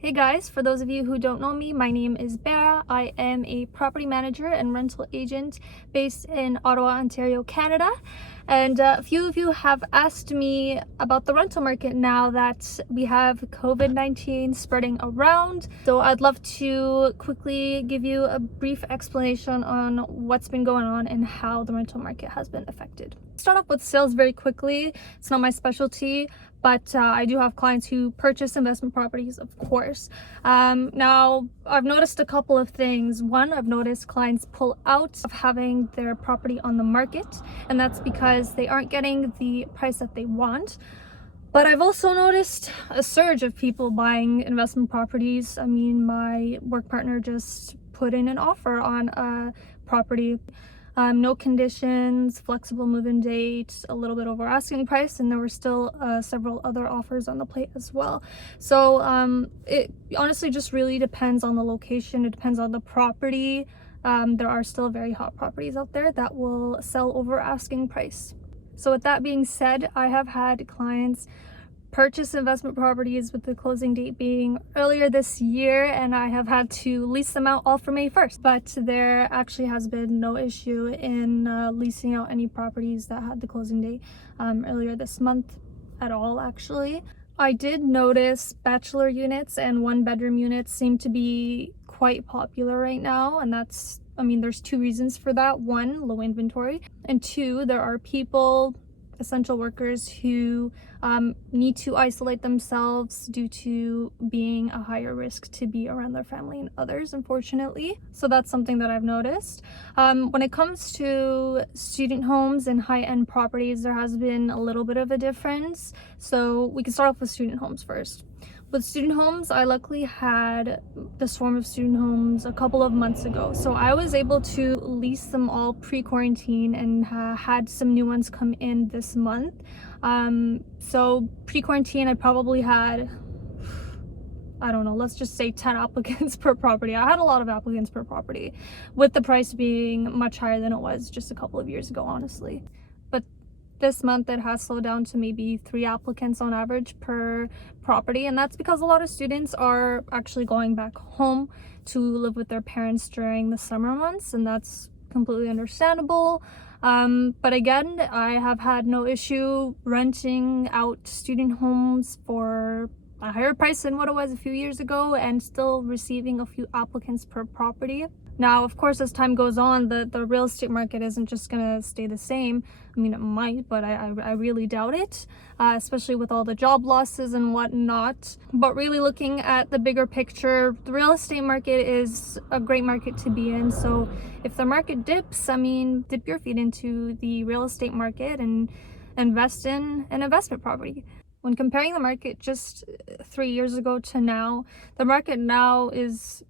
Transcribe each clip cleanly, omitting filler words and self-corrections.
Hey guys, for those of you who don't know me, my name is Bara. I am a property manager and rental agent based in Ottawa, Ontario, Canada. And a few of you have asked me about the rental market now that we have COVID-19 spreading around. So I'd love to quickly give you a brief explanation on what's been going on and how the rental market has been affected. Start off with sales very quickly. It's not my specialty, but I do have clients who purchase investment properties, of course. Now, I've noticed a couple of things. One, I've noticed clients pull out of having their property on the market, and that's because they aren't getting the price that they want. But I've also noticed a surge of people buying investment properties. I mean, my work partner just put in an offer on a property. No conditions, flexible move-in date, a little bit over asking price, and there were still several other offers on the plate as well. So it honestly just really depends on the location. It depends on the property. There are still very hot properties out there that will sell over asking price. So with that being said, I have had clients purchase investment properties with the closing date being earlier this year, and I have had to lease them out all for May 1st. But there actually has been no issue in leasing out any properties that had the closing date earlier this month at all, actually. I did notice bachelor units and one-bedroom units seem to be quite popular right now, and that's, I mean, there's two reasons for that. One, low inventory, and two, there are people, essential workers, who need to isolate themselves due to being a higher risk to be around their family and others, unfortunately. So that's something that I've noticed. When it comes to student homes and high-end properties, there has been a little bit of a difference. So we can start off with student homes first. With student homes, I luckily had the swarm of student homes a couple of months ago. So I was able to lease them all pre-quarantine and had some new ones come in this month. So pre-quarantine, I probably had, I don't know, let's just say 10 applicants per property. I had a lot of applicants per property, with the price being much higher than it was just a couple of years ago, honestly. But this month it has slowed down to maybe 3 applicants on average per property, and that's because a lot of students are actually going back home to live with their parents during the summer months, and that's completely understandable. But again, I have had no issue renting out student homes for a higher price than what it was a few years ago, and still receiving a few applicants per property. Now, of course, as time goes on, the real estate market isn't just gonna stay the same. I mean, it might, but I really doubt it, especially with all the job losses and whatnot. But really looking at the bigger picture, the real estate market is a great market to be in. So if the market dips, I mean, dip your feet into the real estate market and invest in an investment property. When comparing the market just 3 years ago to now, the market now is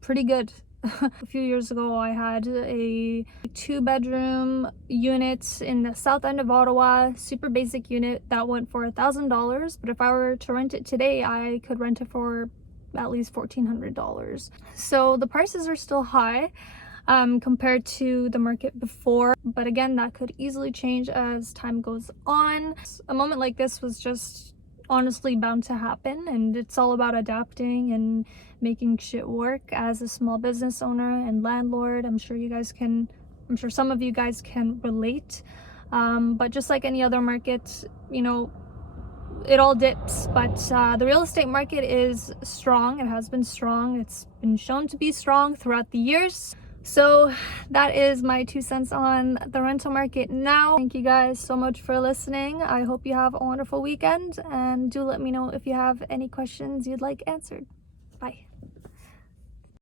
pretty good. A few years ago, I had a 2-bedroom unit in the south end of Ottawa, super basic unit that went for $1,000. But if I were to rent it today, I could rent it for at least $1,400. So the prices are still high compared to the market before. But again, that could easily change as time goes on. A moment like this was just honestly bound to happen, and it's all about adapting and making shit work as a small business owner and landlord. I'm sure some of you guys can relate. But just like any other market, you know, it all dips, but the real estate market is strong. It has been strong. It's been shown to be strong throughout the years. So that is my 2 cents on the rental market now. Thank you guys so much for listening. I hope you have a wonderful weekend, and do let me know if you have any questions you'd like answered. Bye.